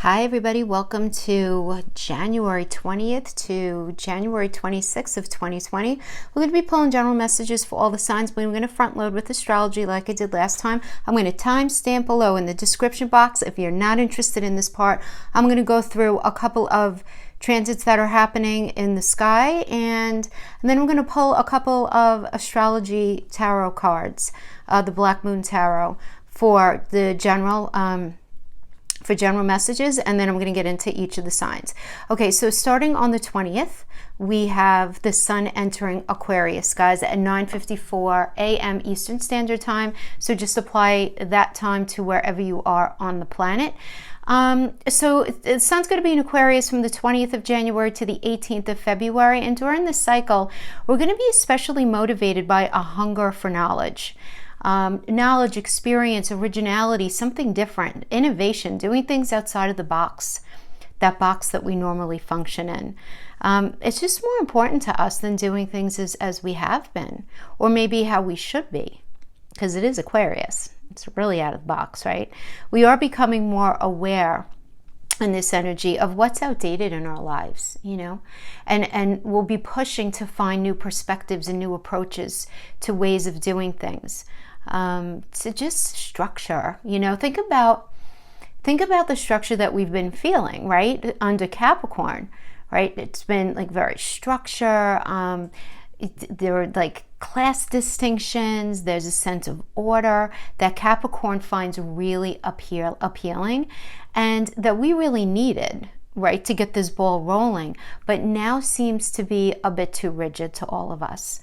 Hi everybody, welcome to January 20th to January 26th of 2020. We're going to be pulling general messages for all the signs, but we're going to front load with astrology like I did last time. I'm going to timestamp below in the description box. If you're not interested in this part, I'm going to go through a couple of transits that are happening in the sky, and then I'm going to pull a couple of astrology tarot cards, the Black Moon Tarot, for the general messages, and then I'm going to get into each of the signs. Okay, so starting on the 20th, we have the sun entering Aquarius, guys, at 9:54 a.m. Eastern Standard Time. So just apply that time to wherever you are on the planet. So the sun's going to be in Aquarius from the 20th of January to the 18th of February. And during this cycle, we're going to be especially motivated by a hunger for knowledge. Knowledge, experience, originality, something different, innovation, doing things outside of the box, that box that we normally function in. It's just more important to us than doing things as we have been, or maybe how we should be, because it is Aquarius. It's really out of the box, right? We are becoming more aware in this energy of what's outdated in our lives, and we'll be pushing to find new perspectives and new approaches to ways of doing things. To just structure, think about the structure that we've been feeling, right? Under Capricorn, right? It's been like very structure. There are like class distinctions. There's a sense of order that Capricorn finds really appealing, and that we really needed, right, to get this ball rolling, but now seems to be a bit too rigid to all of us.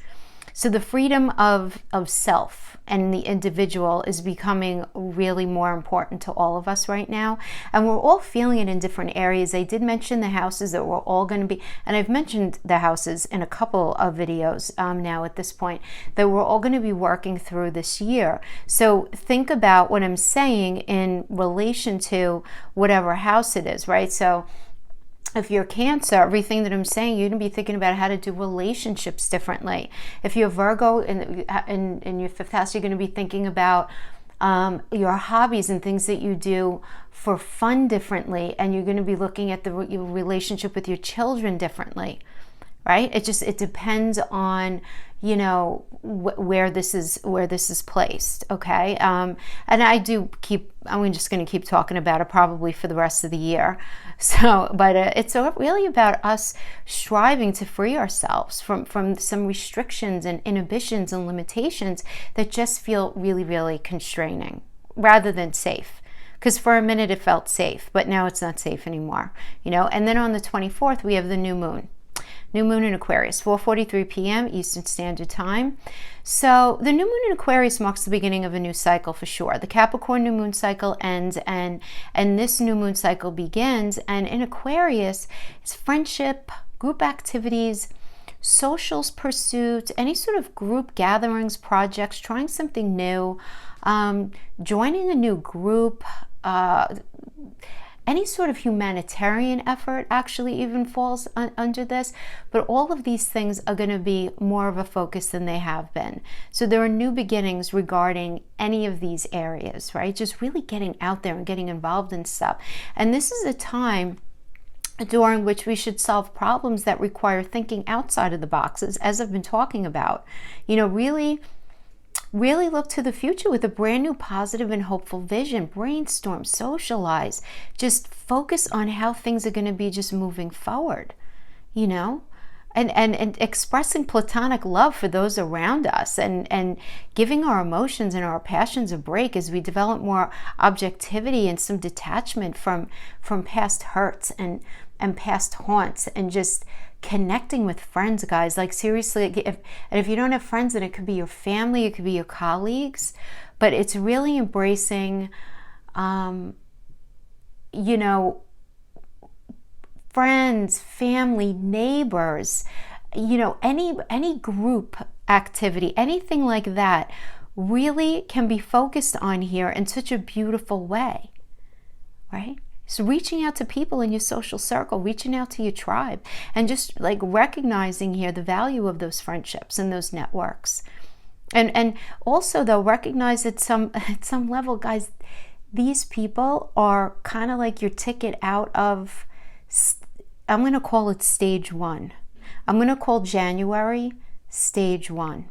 So the freedom of self and the individual is becoming really more important to all of us right now. And we're all feeling it in different areas. I did mention the houses that we're all going to be, and I've mentioned the houses in a couple of videos now at this point, that we're all going to be working through this year. So think about what I'm saying in relation to whatever house it is, right? So if you're Cancer, everything that I'm saying, you're going to be thinking about how to do relationships differently. If you're Virgo in your fifth house, you're going to be thinking about your hobbies and things that you do for fun differently. And you're going to be looking at your relationship with your children differently, right? It depends on, where this is placed. Okay. And I'm just going to keep talking about it probably for the rest of the year. So, but it's really about us striving to free ourselves from some restrictions and inhibitions and limitations that just feel really, really constraining rather than safe. Because for a minute it felt safe, but now it's not safe anymore, And then on the 24th, we have the new moon. New moon in Aquarius, 4:43 p.m. Eastern Standard Time. So the new moon in Aquarius marks the beginning of a new cycle for sure. The Capricorn new moon cycle ends, and this new moon cycle begins. And in Aquarius, it's friendship, group activities, socials pursuit, any sort of group gatherings, projects, trying something new, joining a new group, any sort of humanitarian effort actually even falls under this, but all of these things are going to be more of a focus than they have been. So there are new beginnings regarding any of these areas, right? Just really getting out there and getting involved in stuff. And this is a time during which we should solve problems that require thinking outside of the boxes, as I've been talking about. Really look to the future with a brand new positive and hopeful vision. Brainstorm, socialize, just focus on how things are going to be just moving forward, and expressing platonic love for those around us, and giving our emotions and our passions a break as we develop more objectivity and some detachment from past hurts and past haunts, and just connecting with friends, guys. Like seriously, if you don't have friends, then it could be your family, it could be your colleagues, but it's really embracing, friends, family, neighbors, any group activity, anything like that really can be focused on here in such a beautiful way, right? So reaching out to people in your social circle, reaching out to your tribe, and just like recognizing here the value of those friendships and those networks. And also, though, recognize at some level, guys, these people are kind of like your ticket out of, I'm going to call it stage one. I'm going to call January stage one.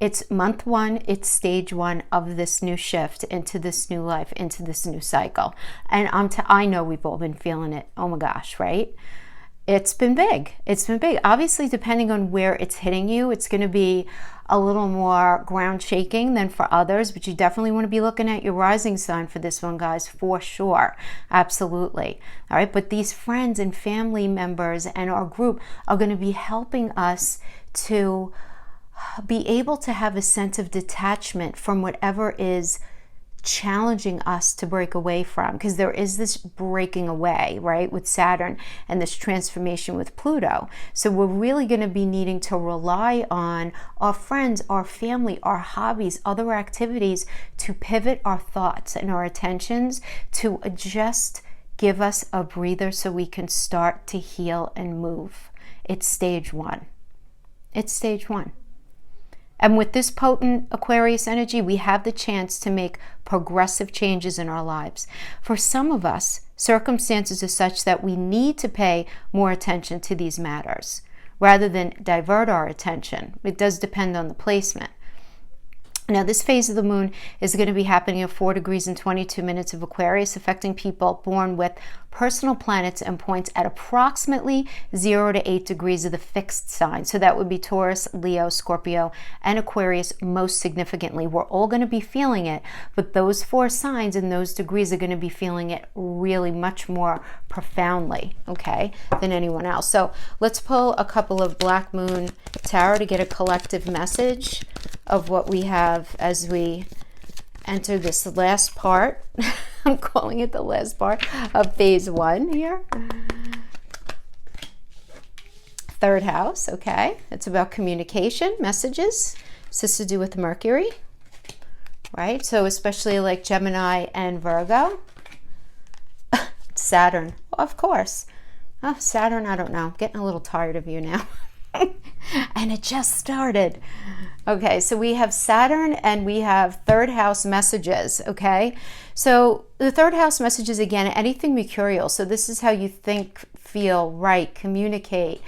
It's month one, it's stage one of this new shift into this new life, into this new cycle. And I know we've all been feeling it. Oh my gosh, right? It's been big. It's been big. Obviously, depending on where it's hitting you, it's going to be a little more ground shaking than for others, but you definitely want to be looking at your rising sign for this one, guys, for sure. Absolutely. All right. But these friends and family members and our group are going to be helping us to be able to have a sense of detachment from whatever is challenging us to break away from, because there is this breaking away, right, with Saturn and this transformation with Pluto. So we're really going to be needing to rely on our friends, our family, our hobbies, other activities to pivot our thoughts and our attentions to just give us a breather so we can start to heal and move. It's stage one. It's stage one. And with this potent Aquarius energy, we have the chance to make progressive changes in our lives. For some of us, circumstances are such that we need to pay more attention to these matters rather than divert our attention. It does depend on the placement. Now, this phase of the moon is going to be happening at 4 degrees and 22 minutes of Aquarius, affecting people born with personal planets and points at approximately 0 to 8 degrees of the fixed sign. So that would be Taurus, Leo, Scorpio, and Aquarius most significantly. We're all going to be feeling it, but those 4 signs and those degrees are going to be feeling it really much more profoundly, okay, than anyone else. So let's pull a couple of Black Moon Tarot to get a collective message of what we have as we enter this last part. I'm calling it the last part of phase 1 here. 3rd house, okay. It's about communication, messages. This has to do with Mercury, right? So especially like Gemini and Virgo. Saturn, well, of course. Oh, Saturn, I don't know. I'm getting a little tired of you now. And it just started. Okay, so we have Saturn and we have 3rd house messages, okay? So the 3rd house messages, again, anything mercurial. So this is how you think, feel, write, communicate,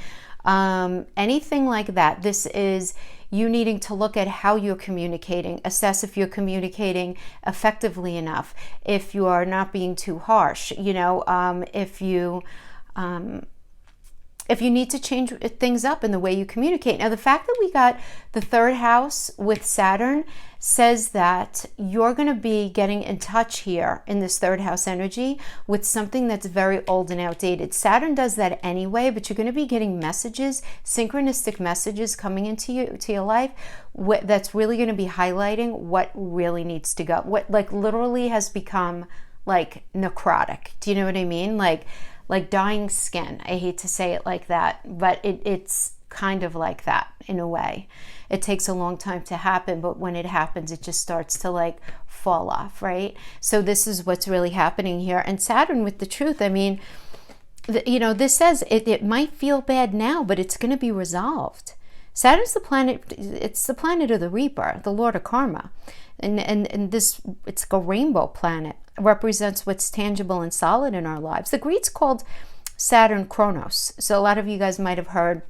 anything like that. This is you needing to look at how you're communicating, assess if you're communicating effectively enough, if you are not being too harsh, if you need to change things up in the way you communicate. Now, the fact that we got the 3rd house with Saturn says that you're going to be getting in touch here in this 3rd house energy with something that's very old and outdated. Saturn does that anyway, but you're going to be getting messages, synchronistic messages coming into your life that's really going to be highlighting what really needs to go, what like literally has become like necrotic. Do you know what I mean? Like dying skin. I hate to say it like that, but it's kind of like that in a way. It takes a long time to happen, but when it happens, it just starts to like fall off, right? So this is what's really happening here. And Saturn with the truth, I mean, this says it might feel bad now, but it's going to be resolved. Saturn's the planet, it's the planet of the Reaper, the Lord of Karma. And this, it's a rainbow planet, represents what's tangible and solid in our lives. The Greeks called Saturn Kronos. So a lot of you guys might have heard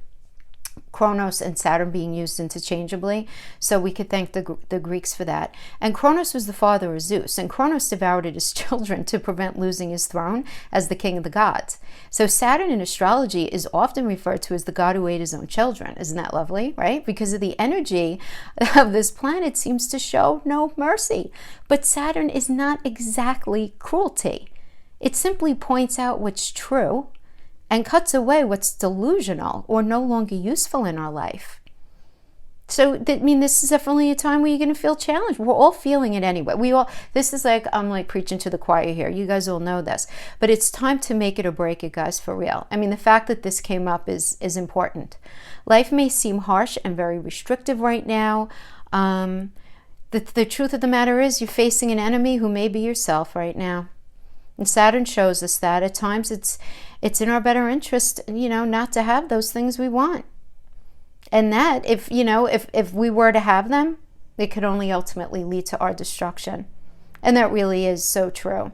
Kronos and Saturn being used interchangeably. So we could thank the Greeks for that. And Kronos was the father of Zeus. And Kronos devoured his children to prevent losing his throne as the king of the gods. So Saturn in astrology is often referred to as the god who ate his own children. Isn't that lovely, right? Because of the energy of this planet seems to show no mercy. But Saturn is not exactly cruelty. It simply points out what's true and cuts away what's delusional or no longer useful in our life. So, this is definitely a time where you're going to feel challenged. We're all feeling it anyway. This is like, I'm like preaching to the choir here. You guys all know this. But it's time to make it or break it, guys, for real. I mean, the fact that this came up is important. Life may seem harsh and very restrictive right now. The truth of the matter is you're facing an enemy who may be yourself right now. And Saturn shows us that at times it's in our better interest, not to have those things we want. And that if we were to have them, it could only ultimately lead to our destruction. And that really is so true.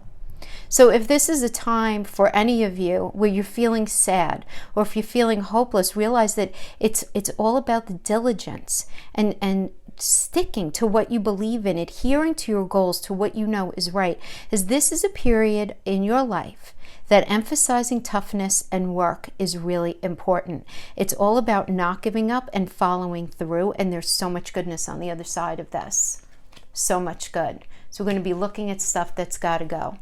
So if this is a time for any of you where you're feeling sad, or if you're feeling hopeless, realize that it's all about the diligence and sticking to what you believe in, adhering to your goals, to what you know is right. As this is a period in your life that emphasizing toughness and work is really important. It's all about not giving up and following through, and there's so much goodness on the other side of this. So much good. So we're going to be looking at stuff that's got to go.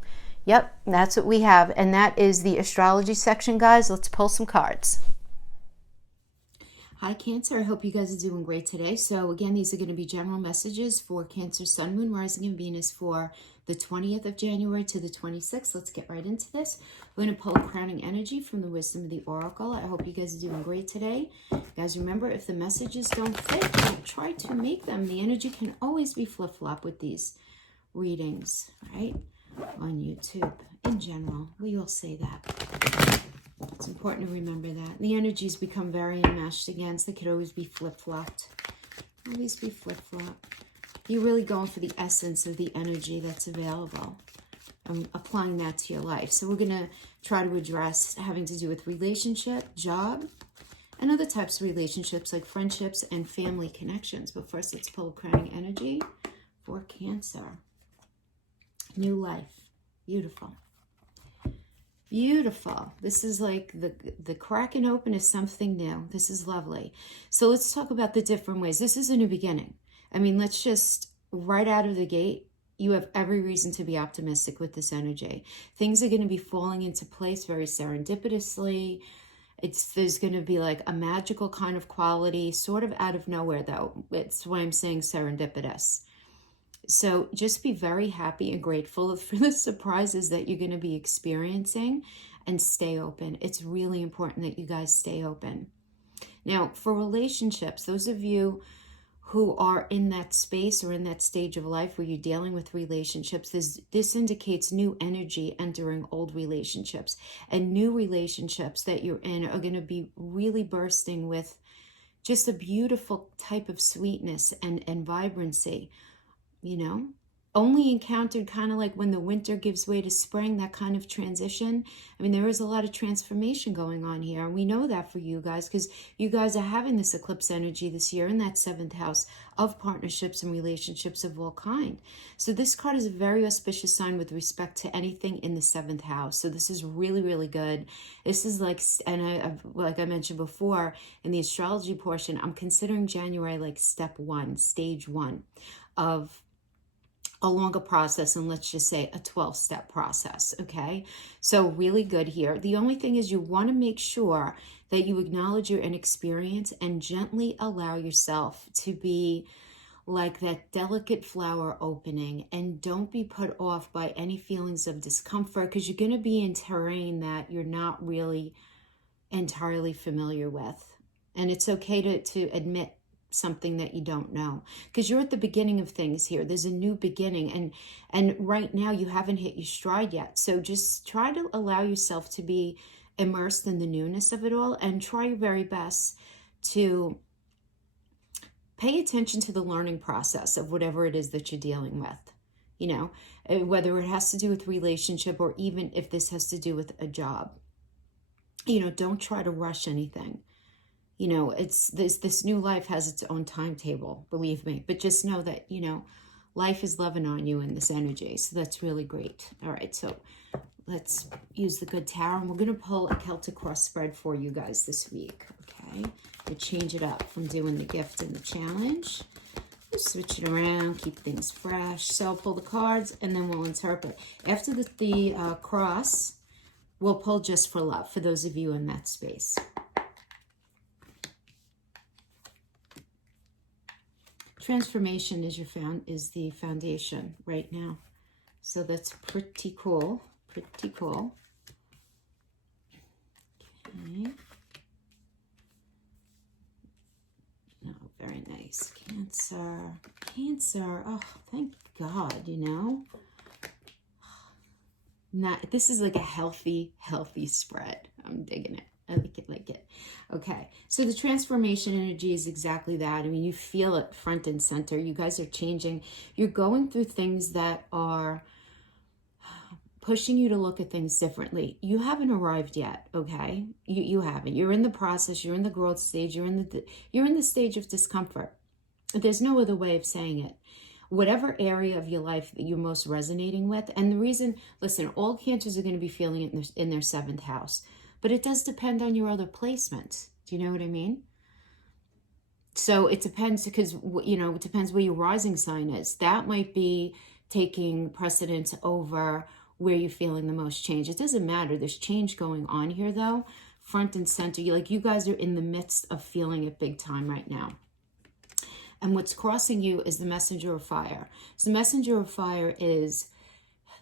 Yep, that's what we have, and that is the astrology section, guys. Let's pull some cards. Hi, Cancer. I hope you guys are doing great today. So again, these are going to be general messages for Cancer, Sun, Moon, Rising, and Venus for the 20th of January to the 26th. Let's get right into this. We're going to pull a crowning energy from the Wisdom of the Oracle. I hope you guys are doing great today. Guys, remember, if the messages don't fit, don't try to make them. The energy can always be flip-flop with these readings, right? On YouTube, in general, we all say that. It's important to remember that. The energies become very enmeshed against. They could always be flip-flopped. Always be flip-flopped. You're really going for the essence of the energy that's available. Applying that to your life. So we're going to try to address having to do with relationship, job, and other types of relationships like friendships and family connections. But first, let's pull a crowning energy for Cancer. New life. Beautiful. Beautiful. This is like the cracking open is something new. This is lovely. So let's talk about the different ways. This is a new beginning. I mean, let's just, right out of the gate, you have every reason to be optimistic with this energy. Things are going to be falling into place very serendipitously. There's going to be like a magical kind of quality, sort of out of nowhere, though. It's why I'm saying serendipitous. So just be very happy and grateful for the surprises that you're going to be experiencing, and stay open. It's really important that you guys stay open. Now, for relationships, those of you who are in that space or in that stage of life where you're dealing with relationships, this indicates new energy entering old relationships. And new relationships that you're in are going to be really bursting with just a beautiful type of sweetness and vibrancy. You know, only encountered kind of like when the winter gives way to spring, that kind of transition. I mean, there is a lot of transformation going on here. And we know that for you guys, because you guys are having this eclipse energy this year in that 7th house of partnerships and relationships of all kind. So this card is a very auspicious sign with respect to anything in the 7th house. So this is really, really good. This is like, and like I mentioned before, in the astrology portion, I'm considering January like step 1, stage 1 of a longer process, and let's just say a 12-step process, okay? So really good here. The only thing is you want to make sure that you acknowledge your inexperience and gently allow yourself to be like that delicate flower opening, and don't be put off by any feelings of discomfort, because you're going to be in terrain that you're not really entirely familiar with. And it's okay to admit something that you don't know, because you're at the beginning of things here. There's a new beginning, and right now you haven't hit your stride yet. So just try to allow yourself to be immersed in the newness of it all, and try your very best to pay attention to the learning process of whatever it is that you're dealing with, you know, whether it has to do with relationship or even if this has to do with a job. You know, don't try to rush anything. You know, it's this new life has its own timetable, believe me. But just know that, you know, life is loving on you in this energy. So that's really great. All right, so let's use the good tarot. And we're going to pull a Celtic cross spread for you guys this week, okay? We'll change it up from doing the gift and the challenge. We'll switch it around, keep things fresh. So I'll pull the cards, and then we'll interpret. After the cross, we'll pull just for love, for those of you in that space. Transformation is the foundation right now. So that's pretty cool. Pretty cool. Okay. Oh, very nice. Cancer. Cancer. Oh, thank God, you know. This is like a healthy spread. I'm digging it. I like it. Okay, so the transformation energy is exactly that. I mean, you feel it front and center. You guys are changing. You're going through things that are pushing you to look at things differently. You haven't arrived yet, okay? You haven't. You're in the process. You're in the growth stage. You're in the stage of discomfort. There's no other way of saying it. Whatever area of your life that you're most resonating with, and the reason, listen, all cancers are going to be feeling it in their seventh house, but it does depend on your other placements. Do you know what I mean? So it depends, because it depends where your rising sign is. That might be taking precedence over where you're feeling the most change. It doesn't matter. There's change going on here, though, front and center. You guys are in the midst of feeling it big time right now. And what's crossing you is the messenger of fire. So the messenger of fire is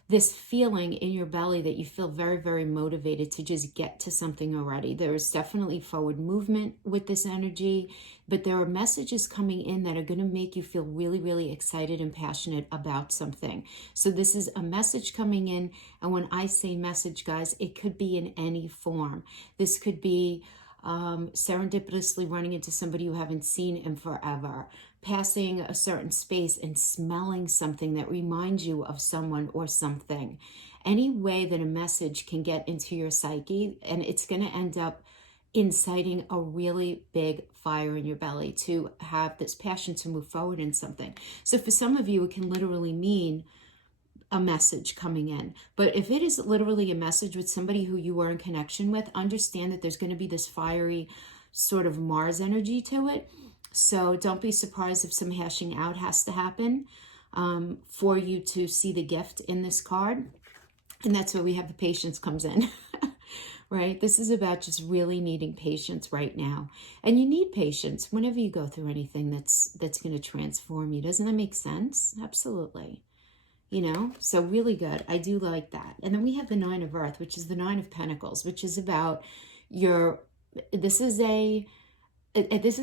this feeling in your belly that you feel very, very motivated to just get to something already. There is definitely forward movement with this energy, but there are messages coming in that are going to make you feel really, really excited and passionate about something. So this is a message coming in. And when I say message, guys, it could be in any form. This could be serendipitously running into somebody you haven't seen in forever, passing a certain space and smelling something that reminds you of someone or something. Any way that a message can get into your psyche, and it's going to end up inciting a really big fire in your belly to have this passion to move forward in something. So for some of you, it can literally mean a message coming in. But if it is literally a message with somebody who you are in connection with, understand that there's going to be this fiery sort of Mars energy to it. So don't be surprised if some hashing out has to happen for you to see the gift in this card. And that's where we have the patience comes in, right? This is about just really needing patience right now. And you need patience whenever you go through anything that's going to transform you. Doesn't that make sense? Absolutely. So really good. I do like that. And then we have the Nine of Earth, which is the Nine of Pentacles, which is about this is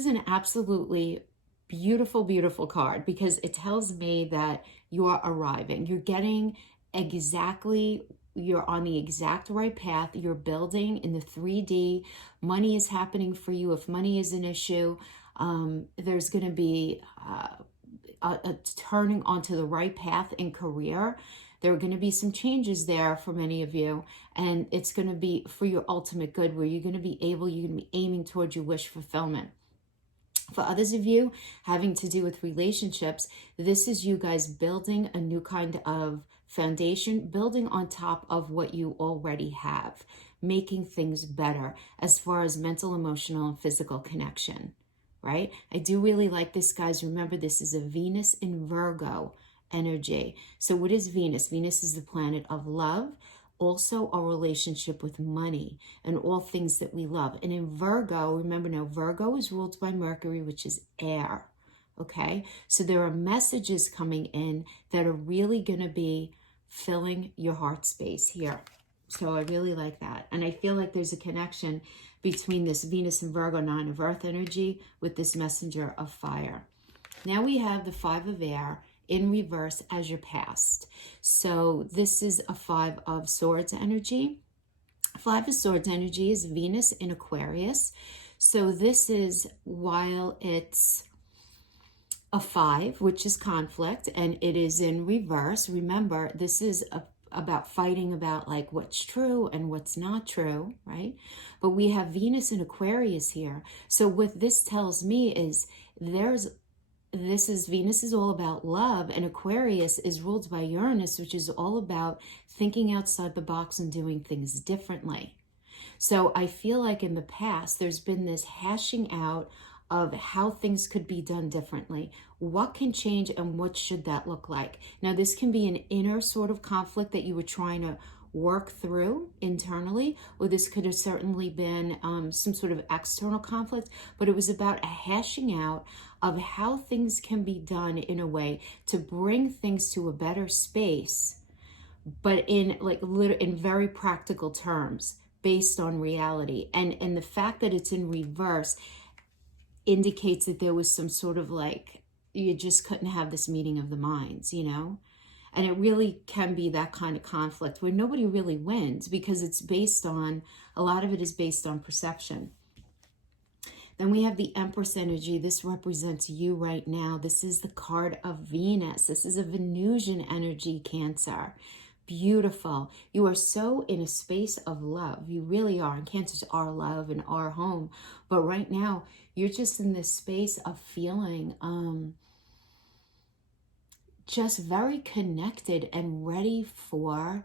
an absolutely beautiful, beautiful card, because it tells me that you are arriving. You're on the exact right path. You're building in the 3D. Money is happening for you. If money is an issue, there's going to be a turning onto the right path in career. There are going to be some changes there for many of you, and it's going to be for your ultimate good, where you're going to be aiming towards your wish fulfillment. For others of you, having to do with relationships, this is you guys building a new kind of foundation, building on top of what you already have, making things better as far as mental, emotional, and physical connection. Right? I do really like this, guys. Remember, this is a Venus in Virgo energy. So what is Venus? Venus is the planet of love, also our relationship with money and all things that we love. And in Virgo, remember now, Virgo is ruled by Mercury, which is air. Okay? So there are messages coming in that are really going to be filling your heart space here. So I really like that. And I feel like there's a connection between this Venus and Virgo Nine of Earth energy with this messenger of fire. Now we have the Five of Air in reverse as your past. So this is a Five of Swords energy. Five of Swords energy is Venus in Aquarius. So this is, while it's a 5, which is conflict, and it is in reverse. Remember, this is about fighting about like what's true and what's not true, right? But we have Venus in Aquarius here. So what this tells me is Venus is all about love, and Aquarius is ruled by Uranus, which is all about thinking outside the box and doing things differently. So I feel like in the past, there's been this hashing out of how things could be done differently. What can change and what should that look like? Now, this can be an inner sort of conflict that you were trying to work through internally, or this could have certainly been some sort of external conflict, but it was about a hashing out of how things can be done in a way to bring things to a better space, but in very practical terms based on reality. And the fact that it's in reverse indicates that there was some sort of you just couldn't have this meeting of the minds, And it really can be that kind of conflict where nobody really wins, because it's based on, a lot of it is based on perception. Then we have the Empress energy. This represents you right now. This is the card of Venus. This is a Venusian energy, Cancer. Beautiful. You are so in a space of love. You really are. And Cancer's our love and our home. But right now, you're just in this space of feeling just very connected and ready for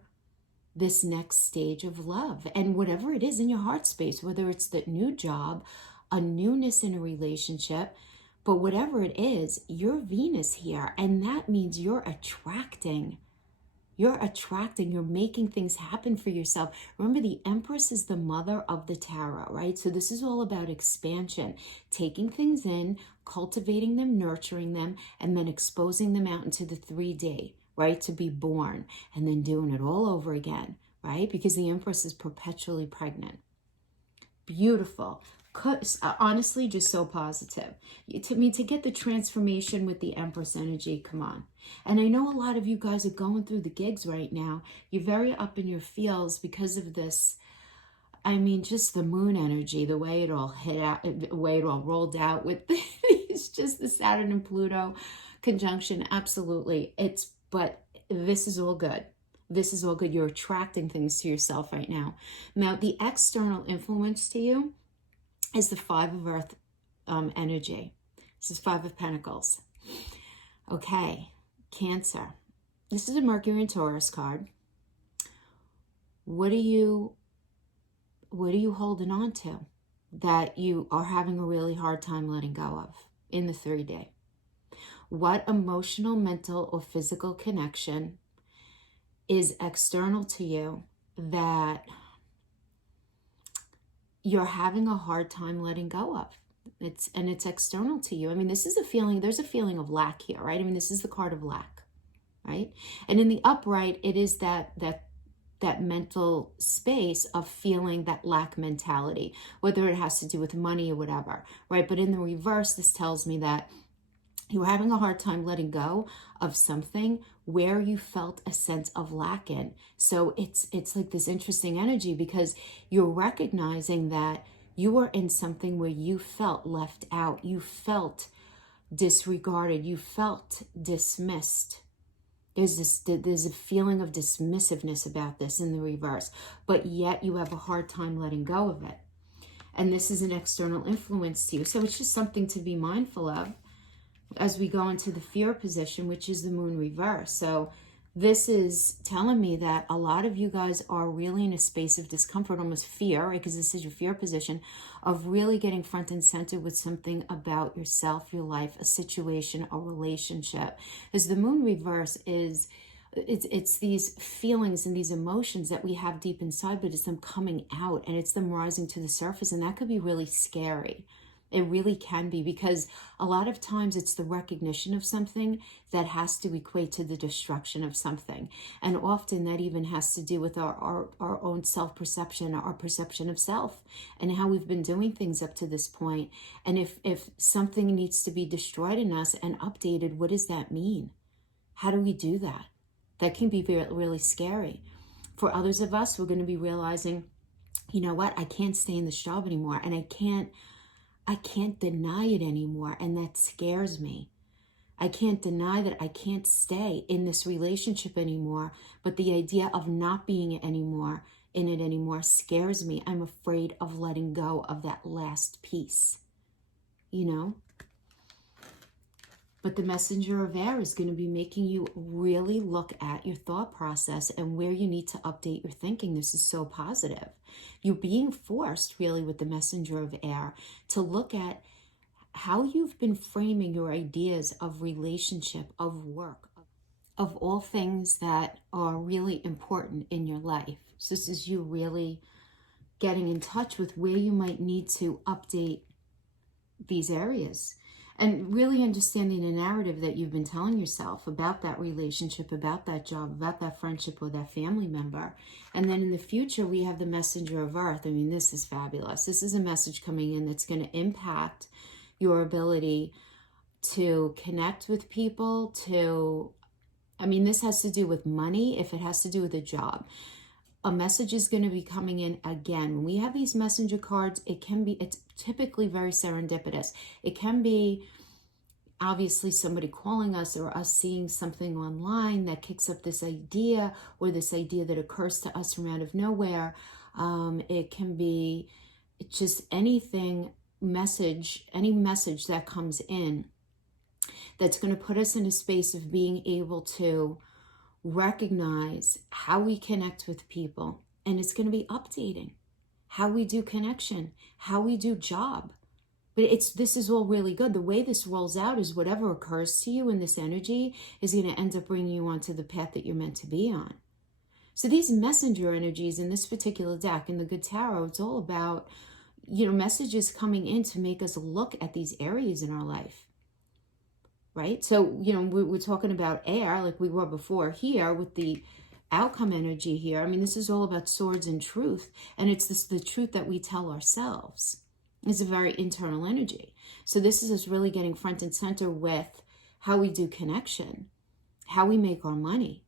this next stage of love. And whatever it is in your heart space, whether it's the new job, a newness in a relationship, but whatever it is, you're Venus here. And that means you're attracting, you're making things happen for yourself. Remember, the Empress is the mother of the tarot, right? So this is all about expansion, taking things in, cultivating them, nurturing them, and then exposing them out into the 3D, right? To be born, and then doing it all over again, right? Because the Empress is perpetually pregnant. Beautiful. Honestly, just so positive. To get the transformation with the Empress energy, come on. And I know a lot of you guys are going through the gigs right now. You're very up in your feels because of this. I mean, just the moon energy, the way it all hit out, the way it all rolled out with it's just the Saturn and Pluto conjunction. Absolutely. But this is all good. This is all good. You're attracting things to yourself right now. Now, the external influence to you is the Five of Earth energy. This is Five of Pentacles. Okay, Cancer. This is a Mercury and Taurus card. What are you holding on to that you are having a really hard time letting go of in the 3D? What emotional, mental, or physical connection is external to you that you're having a hard time letting go of? It's external to you. I mean, this is a feeling, there's a feeling of lack here, right? I mean, this is the card of lack, right? And in the upright, it is that mental space of feeling that lack mentality, whether it has to do with money or whatever, right? But in the reverse, this tells me that you're having a hard time letting go of something where you felt a sense of lack in. So it's like this interesting energy, because you're recognizing that you were in something where you felt left out, you felt disregarded, you felt dismissed. There's a feeling of dismissiveness about this in the reverse, but yet you have a hard time letting go of it. And this is an external influence to you. So it's just something to be mindful of as we go into the fear position, which is the moon reverse. So this is telling me that a lot of you guys are really in a space of discomfort, almost fear, right? Because this is your fear position, of really getting front and center with something about yourself, your life, a situation, a relationship. As the moon reverse is, it's these feelings and these emotions that we have deep inside, but it's them coming out and it's them rising to the surface. And that could be really scary. It really can be, because a lot of times it's the recognition of something that has to equate to the destruction of something. And often that even has to do with our own self-perception, our perception of self, and how we've been doing things up to this point. And if something needs to be destroyed in us and updated, what does that mean? How do we do that? That can be really scary. For others of us, we're going to be realizing, you know what, I can't stay in this job anymore, and I can't deny it anymore, and that scares me. I can't deny that I can't stay in this relationship anymore, but the idea of not being in it anymore scares me. I'm afraid of letting go of that last piece, you know? But the messenger of air is going to be making you really look at your thought process and where you need to update your thinking. This is so positive. You're being forced, really, with the messenger of air, to look at how you've been framing your ideas of relationship, of work, of all things that are really important in your life. So this is you really getting in touch with where you might need to update these areas. And really understanding the narrative that you've been telling yourself about that relationship, about that job, about that friendship or that family member. And then in the future, we have the messenger of earth. I mean, this is fabulous. This is a message coming in that's going to impact your ability to connect with people, to I mean, this has to do with money. If it has to do with a job, a message is going to be coming in again. When we have these messenger cards, it's typically very serendipitous. It can be obviously somebody calling us or us seeing something online that kicks up this idea, or this idea that occurs to us from out of nowhere. It can be just any message that comes in that's going to put us in a space of being able to recognize how we connect with people. And it's going to be updating how we do connection, how we do job. But this is all really good. The way this rolls out is whatever occurs to you in this energy is going to end up bringing you onto the path that you're meant to be on. So these messenger energies in this particular deck, in the Good Tarot, it's all about, messages coming in to make us look at these areas in our life. Right? So, we're talking about air like we were before here with the outcome energy here. I mean, this is all about swords and truth. And it's the truth that we tell ourselves. It's a very internal energy. So this is us really getting front and center with how we do connection, how we make our money,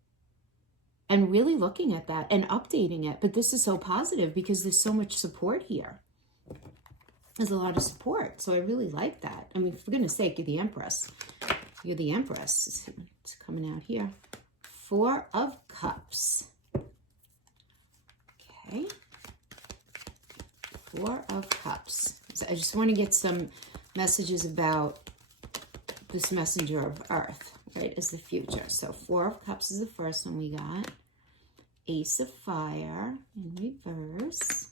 and really looking at that and updating it. But this is so positive because there's so much support here. There's a lot of support. So I really like that. I mean, for goodness sake, you're the Empress. You're the Empress. It's coming out here. 4 of Cups. Okay. 4 of Cups. So I just want to get some messages about this messenger of Earth, right, as the future. So 4 of Cups is the first one we got. Ace of Fire in reverse.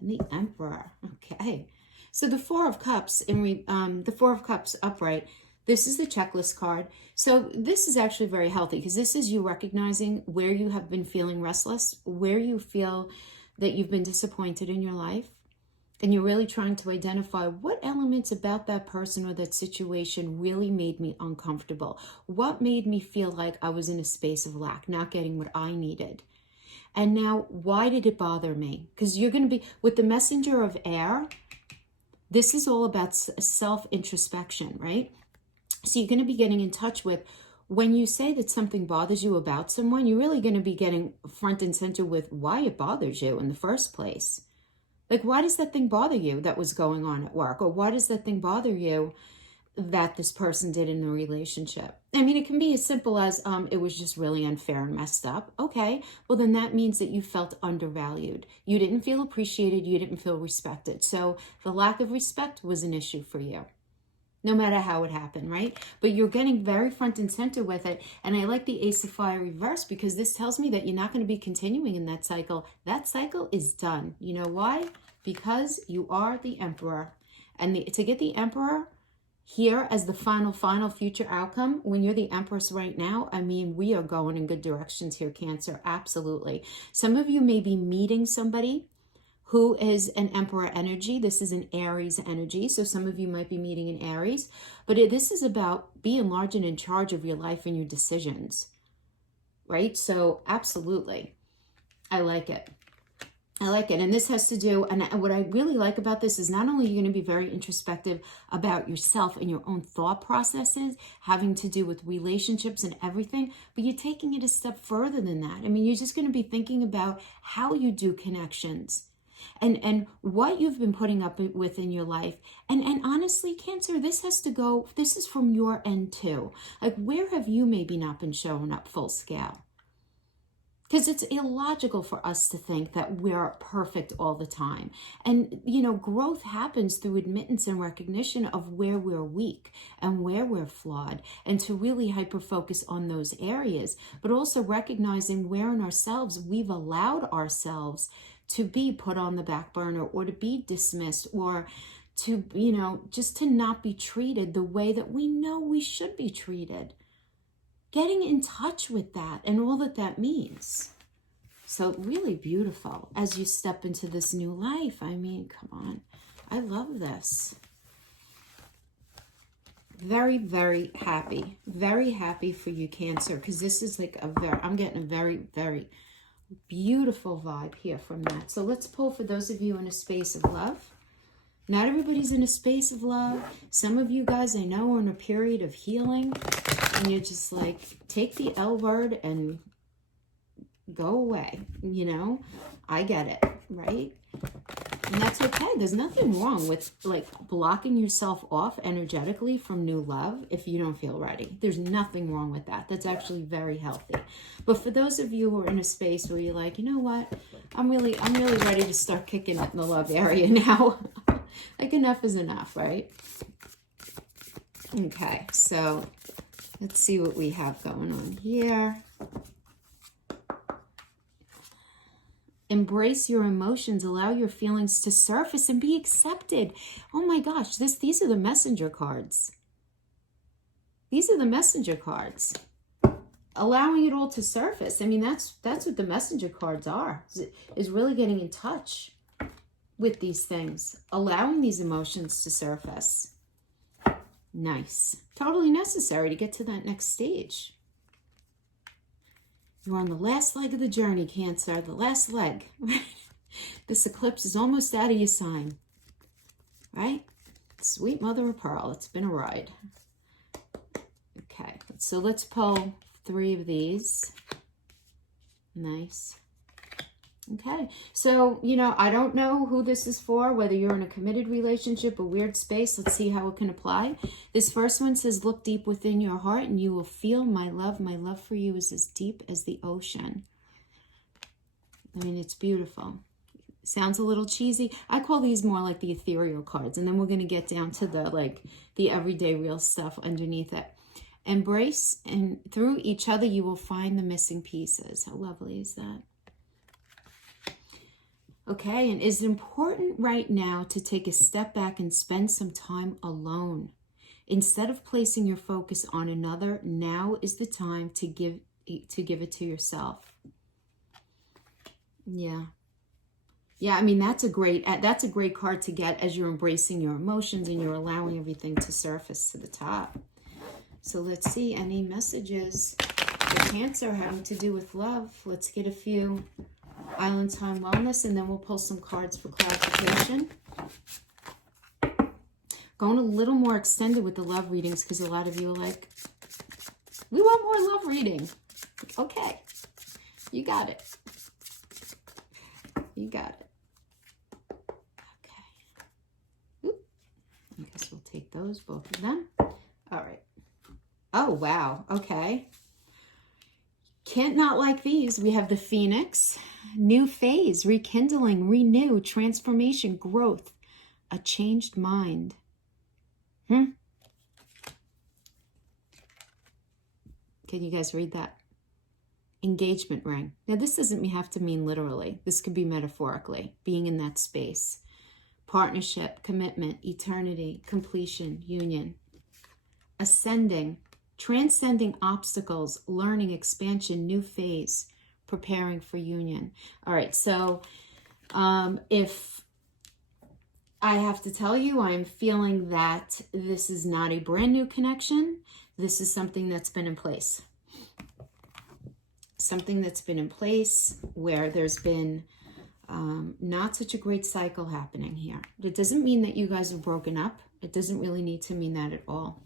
And the Emperor. Okay. So the 4 of Cups, the 4 of Cups upright, this is the checklist card. So this is actually very healthy because this is you recognizing where you have been feeling restless, where you feel that you've been disappointed in your life. And you're really trying to identify what elements about that person or that situation really made me uncomfortable. What made me feel like I was in a space of lack, not getting what I needed. And now, why did it bother me? Because you're going to be, with the messenger of air, this is all about self-introspection, right? So you're going to be getting in touch with, when you say that something bothers you about someone, you're really going to be getting front and center with why it bothers you in the first place. Like, why does that thing bother you that was going on at work? Or why does that thing bother you that this person did in a relationship? I mean, it can be as simple as it was just really unfair and messed up. Okay, well, then that means that you felt undervalued. You didn't feel appreciated. You didn't feel respected. So the lack of respect was an issue for you, no matter how it happened, right? But you're getting very front and center with it. And I like the Ace of Fire reverse because this tells me that you're not going to be continuing in that cycle. That cycle is done. You know why? Because you are the Emperor. And to get the Emperor here as the final future outcome, when you're the Empress right now, I mean, we are going in good directions here, Cancer. Absolutely. Some of you may be meeting somebody who is an Emperor energy. This is an Aries energy. So some of you might be meeting an Aries. But this is about being large and in charge of your life and your decisions, right? So absolutely. I like it. I like it. And this has to do, and what I really like about this is not only you're going to be very introspective about yourself and your own thought processes, having to do with relationships and everything, but you're taking it a step further than that. I mean, you're just going to be thinking about how you do connections and what you've been putting up with in your life. And honestly, Cancer, this is from your end too. Like, where have you maybe not been showing up full scale? Because it's illogical for us to think that we're perfect all the time. And, growth happens through admittance and recognition of where we're weak and where we're flawed, and to really hyper-focus on those areas, but also recognizing where in ourselves we've allowed ourselves to be put on the back burner or to be dismissed or to, just to not be treated the way that we know we should be treated. Getting in touch with that and all that that means. So really beautiful as you step into this new life. I mean, come on. I love this. Very, very happy. Very happy for you, Cancer, because this is like I'm getting a very, very beautiful vibe here from that. So let's pull for those of you in a space of love. Not everybody's in a space of love. Some of you guys I know are in a period of healing. and you're just like, take the L word and go away, you know? I get it, right? And that's okay. There's nothing wrong with like blocking yourself off energetically from new love if you don't feel ready. There's nothing wrong with that. That's actually very healthy. But for those of you who are in a space where you're like, you know what? I'm really ready to start kicking it in the love area now. Like enough is enough, right? Okay, so let's see what we have going on here. Embrace your emotions, allow your feelings to surface and be accepted. Oh my gosh, these are the messenger cards. These are the messenger cards. Allowing it all to surface. I mean, that's what the messenger cards are, is really getting in touch with these things, allowing these emotions to surface. Nice. Totally necessary to get to that next stage. You're on the last leg of the journey, Cancer, the last leg. This eclipse is almost out of your sign, right? Sweet mother of pearl, it's been a ride. Okay, so let's pull 3 of these. Nice. Okay, so, you know, I don't know who this is for, whether you're in a committed relationship, a weird space. Let's see how it can apply. This first one says, look deep within your heart and you will feel my love. My love for you is as deep as the ocean. I mean, it's beautiful. Sounds a little cheesy. I call these more like the ethereal cards, and then we're going to get down to the everyday real stuff underneath it. Embrace, and through each other, you will find the missing pieces. How lovely is that? Okay, and is it important right now to take a step back and spend some time alone? Instead of placing your focus on another, now is the time to give it to yourself. Yeah. Yeah, I mean, that's a great card to get as you're embracing your emotions and you're allowing everything to surface to the top. So let's see, any messages for Cancer having to do with love. Let's get a few Island Time Wellness, and then we'll pull some cards for clarification. Going a little more extended with the love readings because a lot of you are like, we want more love reading. Okay, you got it. You got it. Okay. Oop. I guess we'll take those, both of them. All right. Oh, wow. Okay. Can't not like these. We have the Phoenix, new phase, rekindling, renew, transformation, growth, a changed mind. Can you guys read that? Engagement ring. Now, this doesn't have to mean literally. This could be metaphorically, being in that space. Partnership, commitment, eternity, completion, union. Ascending, transcending obstacles, learning, expansion, new phase, preparing for union. All right, so if I have to tell you, I'm feeling that this is not a brand new connection. This is something that's been in place. Something that's been in place where there's been not such a great cycle happening here. It doesn't mean that you guys have broken up. It doesn't really need to mean that at all.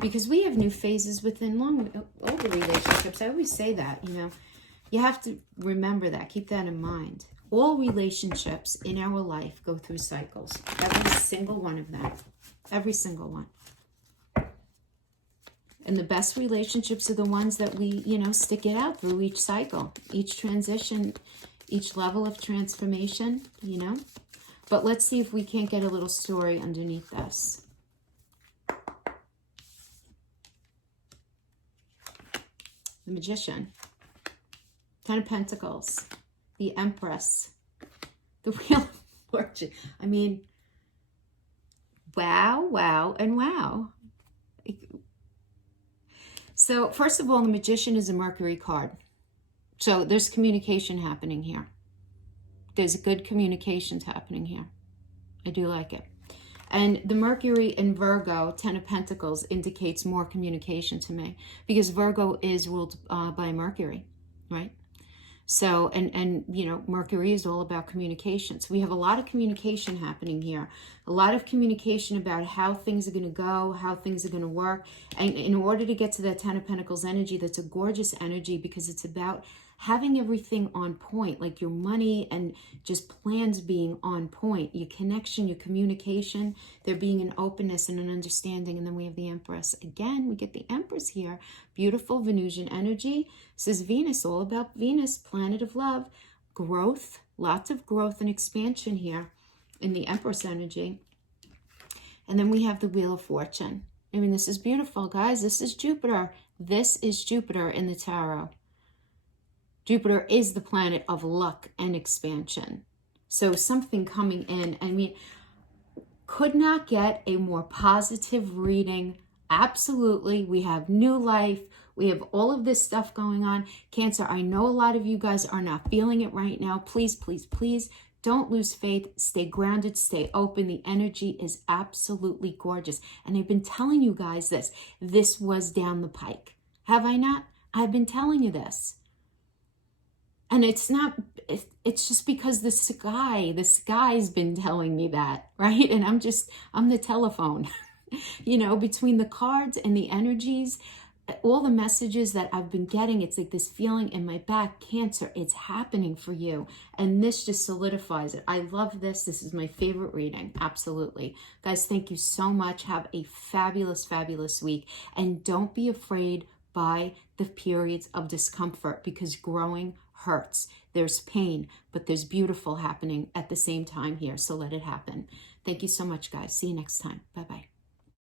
Because we have new phases within older relationships. I always say that, you know. You have to remember that. Keep that in mind. All relationships in our life go through cycles. Every single one of them. Every single one. And the best relationships are the ones that we, you know, stick it out through each cycle, each transition, each level of transformation, you know. But let's see if we can't get a little story underneath this. The Magician, 10 of Pentacles, the Empress, the Wheel of Fortune. I mean, wow, wow, and wow. So first of all, the Magician is a Mercury card. So there's communication happening here. There's good communications happening here. I do like it. And the Mercury in Virgo, 10 of Pentacles, indicates more communication to me because Virgo is ruled by Mercury, right? So, and you know, Mercury is all about communication. So we have a lot of communication happening here, a lot of communication about how things are going to go, how things are going to work. And in order to get to that 10 of Pentacles energy, that's a gorgeous energy because it's about having everything on point, like your money and just plans being on point, your connection, your communication, there being an openness and an understanding. And then we have the Empress. Again, we get the Empress here. Beautiful Venusian energy. This is Venus, all about Venus, planet of love, growth, lots of growth and expansion here in the Empress energy. And then we have the Wheel of Fortune. I mean, this is beautiful, guys. This is Jupiter. This is Jupiter in the tarot. Jupiter is the planet of luck and expansion. So something coming in, I mean, could not get a more positive reading. Absolutely. We have new life. We have all of this stuff going on. Cancer, I know a lot of you guys are not feeling it right now. Please, please, please don't lose faith. Stay grounded, stay open. The energy is absolutely gorgeous. And I've been telling you guys this. This was down the pike. Have I not? I've been telling you this. And it's not, it's just because the sky's been telling me that, right? And I'm the telephone, you know, between the cards and the energies, all the messages that I've been getting, it's like this feeling in my back, Cancer, it's happening for you. And this just solidifies it. I love this. This is my favorite reading. Absolutely. Guys, thank you so much. Have a fabulous, fabulous week. And don't be afraid by the periods of discomfort because growing hurts. There's pain, but there's beautiful happening at the same time here. So let it happen. Thank you so much, guys. See you next time. Bye-bye.